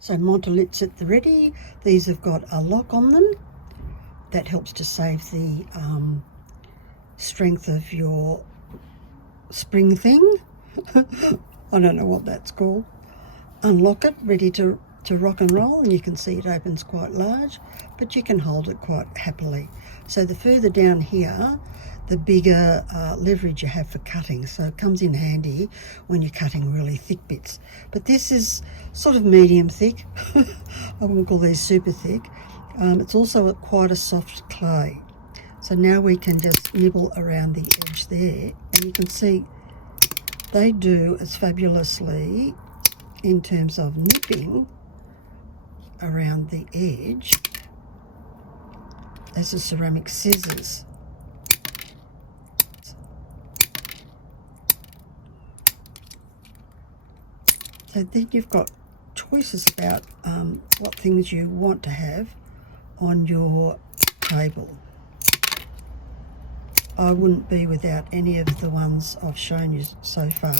So MONTOLIT's at the ready. These have got a lock on them. That helps to save the strength of your spring thing. I don't know what that's called. Unlock it, ready to rock and roll, and you can see it opens quite large, but you can hold it quite happily. So the further down here, the bigger leverage you have for cutting, so it comes in handy when you're cutting really thick bits. But this is sort of medium thick. I wouldn't call these super thick. It's also quite a soft clay. So now we can just nibble around the edge there, and you can see they do as fabulously in terms of nipping around the edge as the ceramic scissors. So then you've got choices about what things you want to have on your table. I wouldn't be without any of the ones I've shown you so far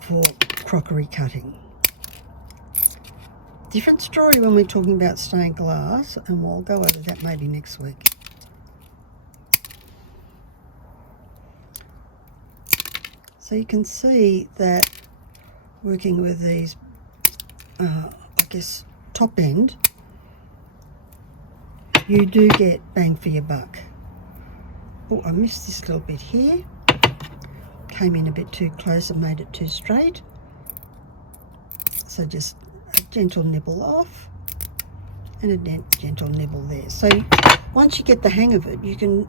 for crockery cutting. Different story when we're talking about stained glass, and we'll go over that maybe next week. So you can see that working with these, I guess, top end, you do get bang for your buck. Oh, I missed this little bit here. Came in a bit too close and made it too straight. So just a gentle nibble off and a gentle nibble there. So once you get the hang of it, you can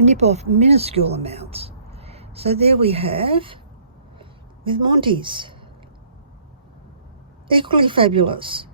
nip off minuscule amounts. So there we have with Monty's. Equally fabulous.